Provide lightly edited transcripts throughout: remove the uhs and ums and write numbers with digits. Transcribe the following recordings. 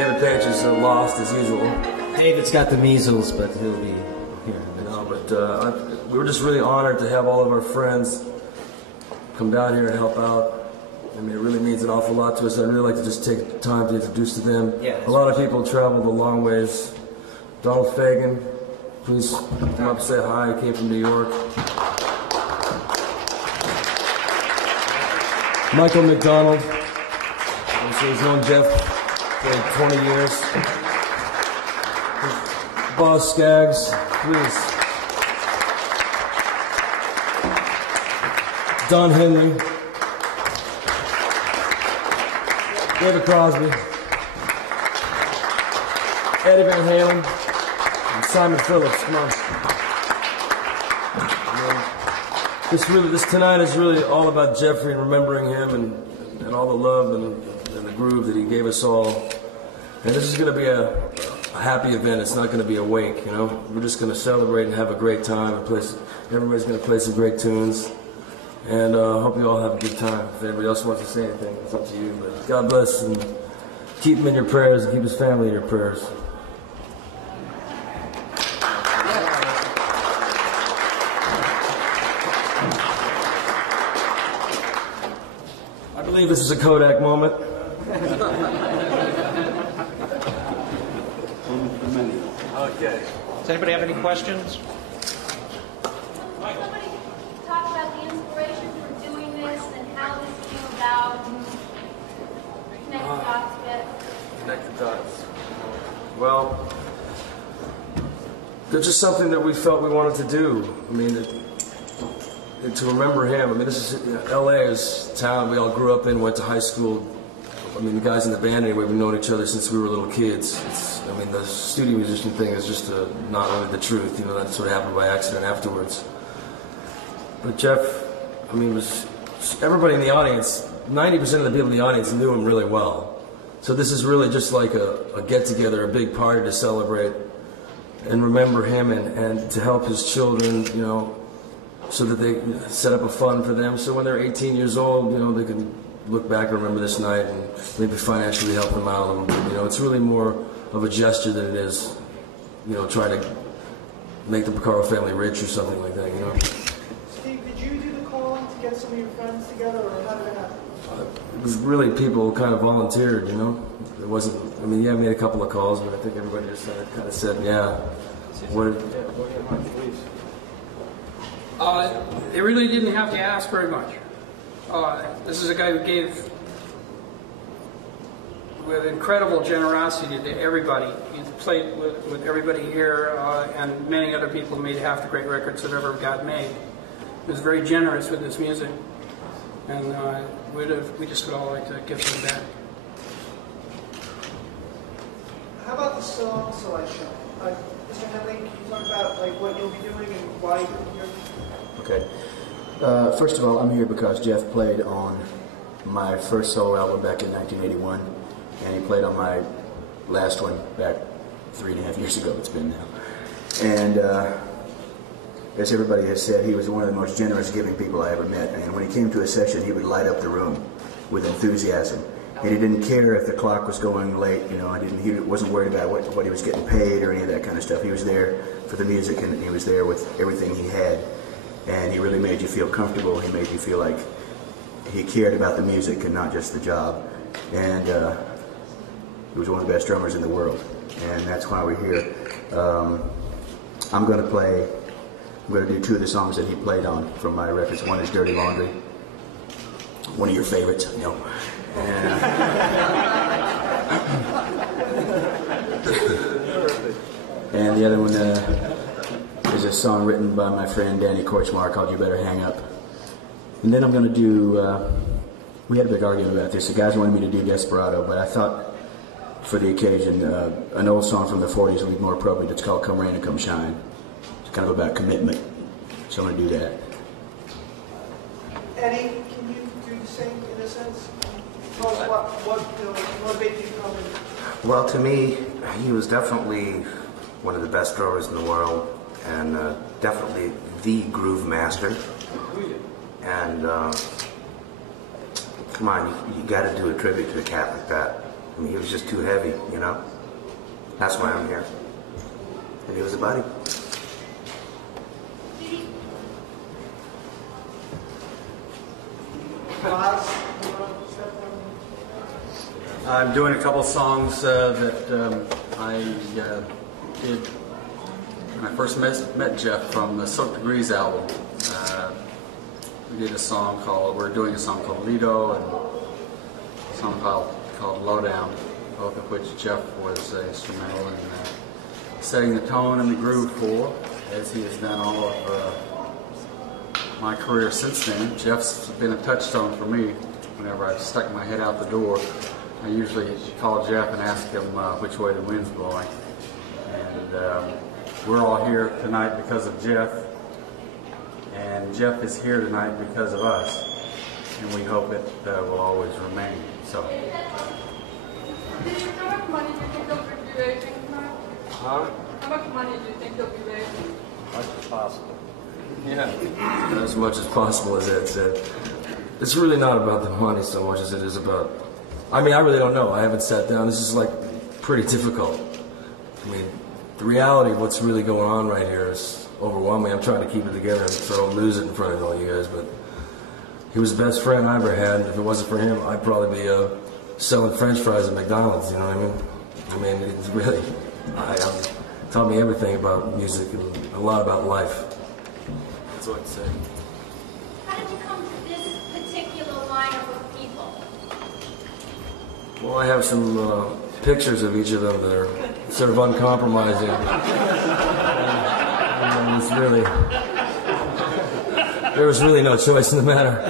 David Paich is lost as usual. David's got the measles, but he'll be here. No, but we were just really honored to have all of our friends come down here and help out. I mean, it really means an awful lot to us. I'd really like to just take time to introduce to them. Yeah, a lot of people traveled a long ways. Donald Fagen, please come up and say hi. He came from New York. Michael McDonald, he's known Jeff for 20 years. Boss Scaggs, please. Don Henley. David Crosby. Eddie Van Halen. And Simon Phillips, come on. This tonight is really all about Jeffrey and remembering him and all the love and the groove that he gave us all. And this is going to be a happy event. It's not going to be a wake, you know. We're just going to celebrate and have a great time. Everybody's going to play some great tunes. And I hope you all have a good time. If anybody else wants to say anything, it's up to you. But God bless and keep him in your prayers and keep his family in your prayers. I believe this is a Kodak moment. Okay. Does anybody have any questions? Somebody talk about the inspiration for doing this and how this came about. Connect the dots a bit. Connect the dots. Well, there's just something that we felt we wanted to do. I mean, to remember him. I mean, this is L.A. is a town we all grew up in, went to high school. I mean, the guys in the band anyway, we've known each other since we were little kids. I mean, the studio musician thing is just not really the truth. You know, that sort of happened by accident afterwards. But Jeff, I mean, everybody in the audience, 90% of the people in the audience knew him really well. So this is really just like a get-together, a big party to celebrate and remember him and to help his children, you know, so that they set up a fund for them. So when they're 18 years old, you know, they can look back and remember this night and maybe financially help them out a little bit. You know, it's really more of a gesture than it is, you know, try to make the Porcaro family rich or something like that, you know. Steve, did you do the calling to get some of your friends together, or how did it happen? It was really people kind of volunteered, you know. It wasn't, I mean, yeah, I made a couple of calls, but I think everybody just kind of said, yeah. They really didn't have to ask very much. This is a guy who gave with incredible generosity to everybody. He's played with everybody here and many other people who made half the great records that ever got made. He was very generous with his music, and we just would all like to give him back. How about the song selection? Mr. Henley, can you talk about what you'll be doing and why you're here? Okay. First of all, I'm here because Jeff played on my first solo album back in 1981, and he played on my last one back 3.5 years ago it's been now. And as everybody has said, he was one of the most generous, giving people I ever met. And when he came to a session, he would light up the room with enthusiasm. And he didn't care if the clock was going late, you know. He wasn't worried about what he was getting paid or any of that kind of stuff. He was there for the music, and he was there with everything he had. And he really made you feel comfortable. He made you feel like he cared about the music and not just the job. And he was one of the best drummers in the world. And that's why we're here. I'm going to do 2 of the songs that he played on from my records. One is Dirty Laundry, one of your favorites, you know. And the other one is a song written by my friend Danny Korchmar called You Better Hang Up. And then I'm going to do, we had a big argument about this. The guys wanted me to do Desperado, but I thought for the occasion, an old song from the 40s would be more appropriate. It's called Come Rain or Come Shine. It's kind of about commitment. So I'm going to do that. Eddie, can you do the same in a sense? Tell us what motivated you to come in? Well, to me, he was definitely one of the best drummers in the world, and definitely the groove master. And come on, you got to do a tribute to a cat like that. I mean, he was just too heavy, you know? That's why I'm here. And he was a buddy. I'm doing a couple songs that I did when I first met Jeff from the Soak Degrees album. We did a song called, we're doing a song called Lido and a song called Lowdown, both of which Jeff was instrumental in setting the tone and the groove for, as he has done all of my career since then. Jeff's been a touchstone for me. Whenever I've stuck my head out the door, I usually call Jeff and ask him which way the wind's blowing. And we're all here tonight because of Jeff, and Jeff is here tonight because of us, and we hope it will always remain so. How much money do you think they'll be raising tonight? Huh? How much money do you think they'll be raising? As much as possible. Yeah, as much as possible, as Ed said. It's really not about the money so much as it is about, I mean, I really don't know. I haven't sat down. This is like pretty difficult. I mean, the reality of what's really going on right here is overwhelming. I'm trying to keep it together so I don't lose it in front of all you guys, but he was the best friend I ever had. If it wasn't for him, I'd probably be selling French fries at McDonald's, you know what I mean? I mean, it's really, taught me everything about music and a lot about life. That's what I'd say. How did you come to this particular lineup of people? Well, I have some pictures of each of them that are sort of uncompromising. And it's really, there was really no choice in the matter.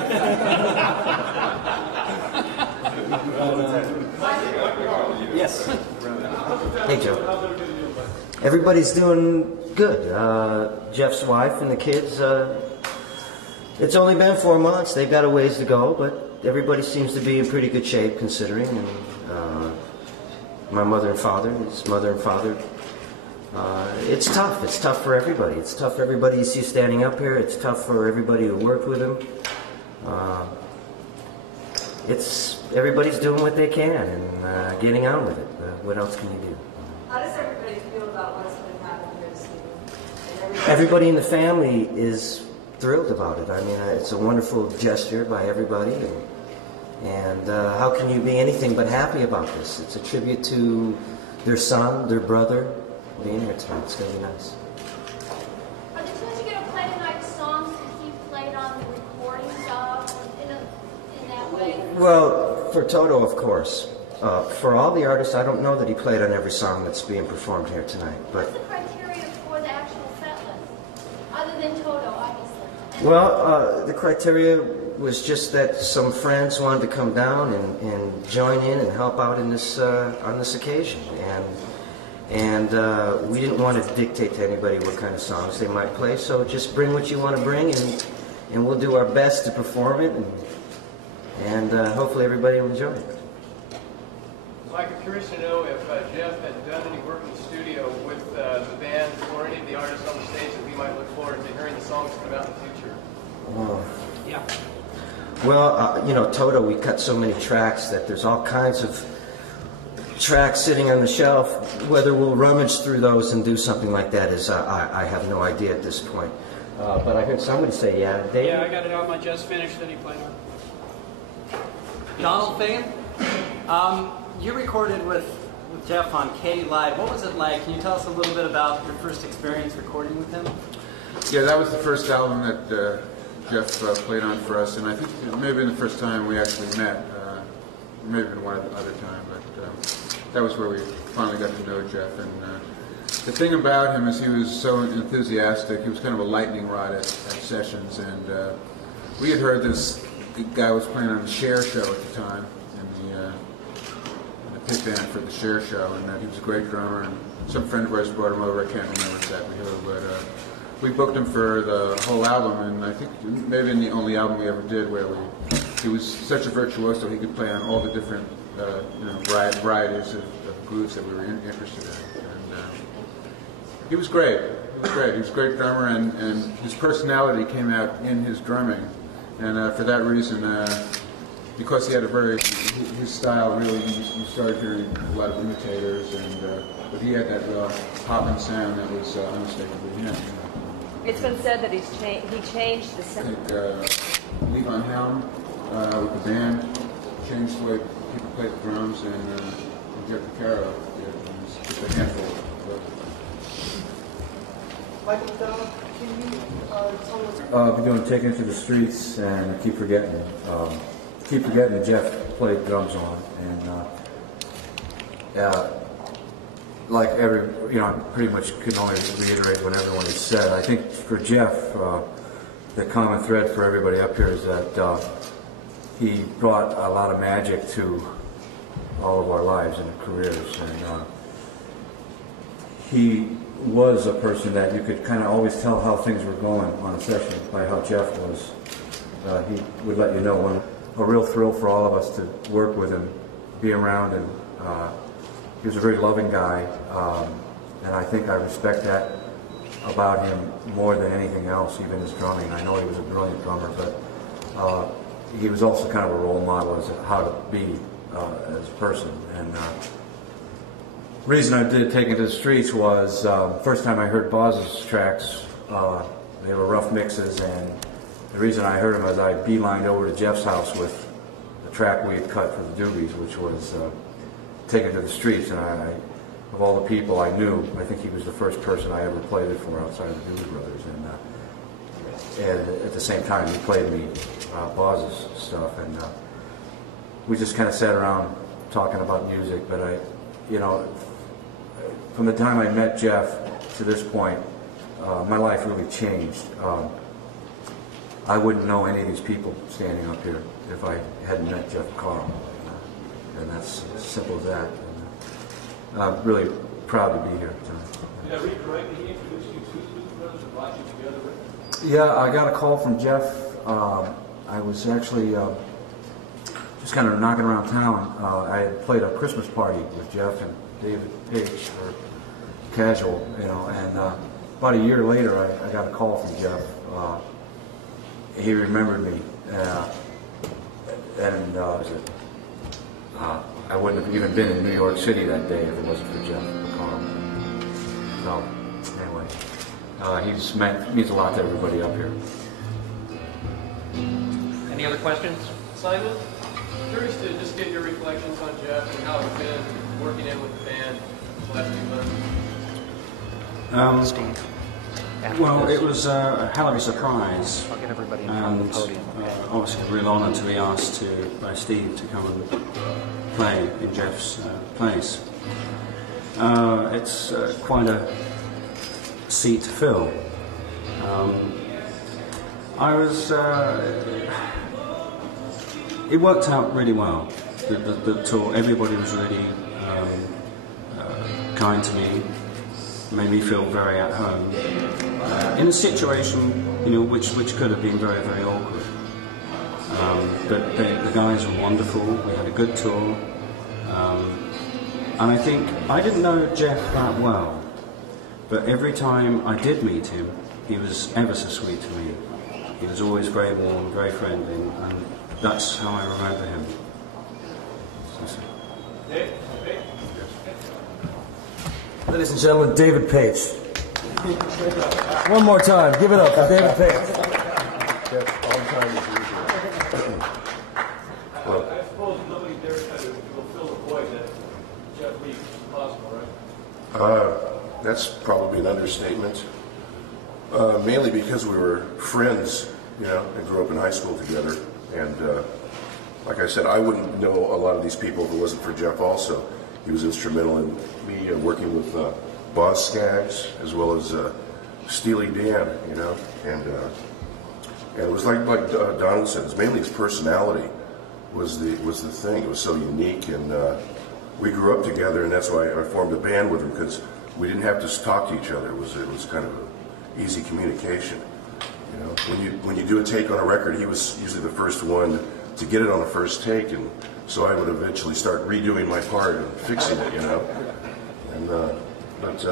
Yes. Hey, Joe. Everybody's doing good. Jeff's wife and the kids, it's only been 4 months. They've got a ways to go, but everybody seems to be in pretty good shape considering. And my mother and father, his mother and father, it's tough. It's tough for everybody. It's tough for everybody you see standing up here. It's tough for everybody who worked with him. Everybody's doing what they can and getting on with it. What else can you do? How does everybody feel about what's been happening this evening? Everybody in the family is thrilled about it. I mean, it's a wonderful gesture by everybody. And how can you be anything but happy about this? It's a tribute to their son, their brother, being here tonight. It's going to be nice. Are the two of you going to play tonight songs that he played on the recordings in that way? Well, for Toto, of course. For all the artists, I don't know that he played on every song that's being performed here tonight. But what's the criteria for the actual set list, other than Toto, obviously? well, the criteria was just that some friends wanted to come down and join in and help out in this on this occasion, and we didn't want to dictate to anybody what kind of songs they might play. So just bring what you want to bring, and we'll do our best to perform it, and hopefully everybody will enjoy it. Mike, I'm curious to know if Jeff had done any work in the studio with the band or any of the artists on the stage that we might look forward to hearing the songs come out in the future. Oh. Yeah. Well, you know, Toto, we cut so many tracks that there's all kinds of tracks sitting on the shelf. Whether we'll rummage through those and do something like that is, I have no idea at this point. But I heard somebody say, yeah, Dave? Yeah, I got it on my Just Finished that he played on. Donald Fagen, you recorded with Jeff on Katie Live. What was it like? Can you tell us a little bit about your first experience recording with him? Yeah, that was the first album that Jeff played on for us, and I think it may have been the first time we actually met. It may have been one other time, but that was where we finally got to know Jeff. And the thing about him is he was so enthusiastic. He was kind of a lightning rod at sessions, and we had heard this guy was playing on the Cher show at the time, in the pit band for the Cher show, and he was a great drummer, and some friend of ours brought him over. I can't remember exactly who, but we booked him for the whole album, and I think maybe the only album we ever did where he was such a virtuoso he could play on all the different varieties of grooves that we were interested in. And he was great. He was great. He was a great drummer, and his personality came out in his drumming, and for that reason because he had a very, his style really, you started hearing a lot of imitators, but he had that popping sound that was unmistakably him. It's been said that he changed the I sound. think Levon Helm with the band changed the way people played the drums, and Jeff Porcaro did just a handful. Michael McDonald, can you tell me what's... I've been doing Takin to the Streets and Keep Forgettin'. Keep Forgettin' Jeff played drums on, and like I pretty much can only reiterate what everyone has said. I think for Jeff, the common thread for everybody up here is that he brought a lot of magic to all of our lives and careers, and he was a person that you could kind of always tell how things were going on a session by how Jeff was. He would let you know. A real thrill for all of us to work with him, be around him. He was a very loving guy, and I think I respect that about him more than anything else, even his drumming. I know he was a brilliant drummer, but he was also kind of a role model as to how to be as a person. And the reason I did Takin to the Streets was first time I heard Boz's tracks, they were rough mixes, and the reason I heard them was I beelined over to Jeff's house with the track we had cut for the Doobies, which was Takin to the Streets, and of all the people I knew, I think he was the first person I ever played it for outside of the Doobie Brothers, and at the same time he played me Boz's stuff, and we just kind of sat around talking about music. But from the time I met Jeff to this point, my life really changed. I wouldn't know any of these people standing up here if I hadn't met Jeff Porcaro, and that's as simple as that. And, I'm really proud to be here tonight. Did I read correctly? He introduced you to the Doobie Brothers and brought you together with them? Yeah, I got a call from Jeff. I was actually just kind of knocking around town. I had played a Christmas party with Jeff and David Paich for Casual, and about a year later I got a call from Jeff. He remembered me, and I wouldn't have even been in New York City that day if it wasn't for Jeff Porcaro. So, anyway, he just means a lot to everybody up here. Any other questions? Simon, curious to just get your reflections on Jeff and how it's been working in with the band the last few months. Steve. Well, it was a hell of a surprise, I'll get everybody in and front of the podium. Okay. obviously a real honour to be asked by Steve to come and play in Jeff's place. It's quite a seat to fill. It worked out really well. The tour, everybody was really kind to me, made me feel very at home in a situation, which could have been very, very awkward. But the guys were wonderful. We had a good tour, and I think I didn't know Jeff that well, but every time I did meet him, he was ever so sweet to me. He was always very warm, very friendly, and that's how I remember him. Ladies and gentlemen, David Paich. One more time, give it up for David Paich. All time as usual. I suppose nobody there kind of will fill the void that Jeff leaves possible, right? That's probably an understatement. Mainly because we were friends, and grew up in high school together. And like I said, I wouldn't know a lot of these people if it wasn't for Jeff also. He was instrumental in me working with Boz Scaggs as well as Steely Dan, and it was like Donald said, it's mainly his personality was the thing. It was so unique, and we grew up together, and that's why I formed a band with him, because we didn't have to talk to each other. It was kind of easy communication. When you do a take on a record, he was usually the first one to get it on the first take, and so I would eventually start redoing my part and fixing it, And but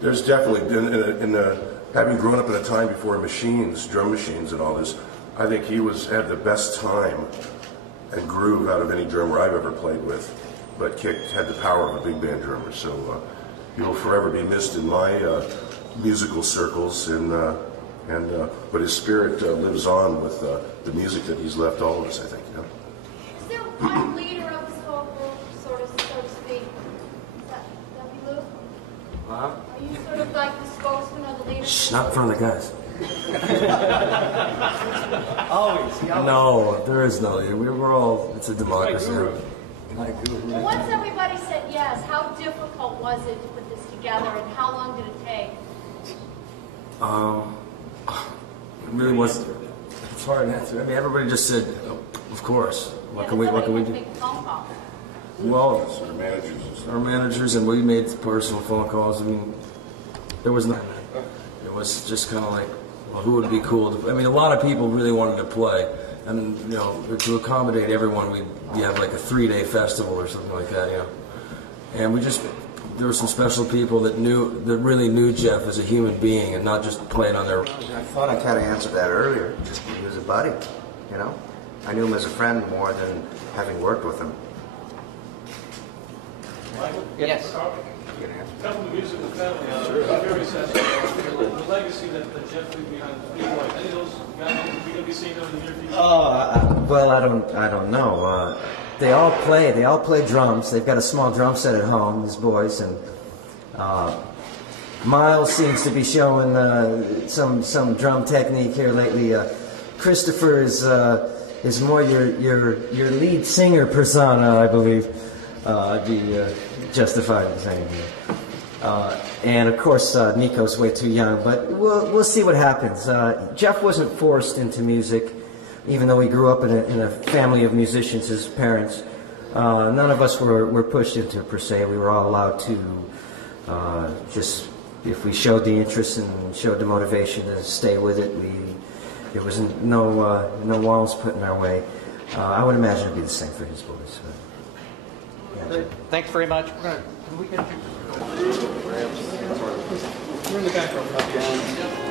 there's definitely been, having grown up in a time before machines, drum machines, and all this, I think he had the best time and groove out of any drummer I've ever played with, but had the power of a big band drummer. So he will forever be missed in my musical circles, but his spirit lives on with the music that he's left all of us, I think. Yeah. Is there one leader of this whole group, so to speak? Is that you, Luke? Huh? Are you sort of like the spokesman of the leader? Shh, not in front of the guys. Always. No, there is no leader. We're all, it's a democracy. Well, once everybody said yes, how difficult was it to put this together, and how long did it take? It really was. It's hard to answer. I mean, everybody just said, oh, "Of course." What can we do? Make a phone call. Well, our managers, and we made personal phone calls. I mean, there was no. It was just kind of like, well, who would be cool? I mean, a lot of people really wanted to play, and to accommodate everyone, we have like a 3-day festival or something like that, And there were some special people that really knew Jeff as a human being and not just playing on their. I thought I kind of answered that earlier. Just he was a buddy, I knew him as a friend more than having worked with him. Michael? Yes. Come from the musical family. Very sensitive. The legacy that Jeff leave behind. Any of those guys, we going to be seeing them in the near future? Well, I don't know. They all play drums. They've got a small drum set at home, these boys, and Miles seems to be showing some drum technique here lately. Christopher is more your lead singer persona, I believe. I'd be justified in saying that. And of course, Nico's way too young, but we'll see what happens. Jeff wasn't forced into music. Even though he grew up in a family of musicians, his parents, none of us were pushed into it per se. We were all allowed to just, if we showed the interest and showed the motivation to stay with it, there was no walls put in our way. I would imagine it'd be the same for his boys. Great. Thanks very much. We're in the back row.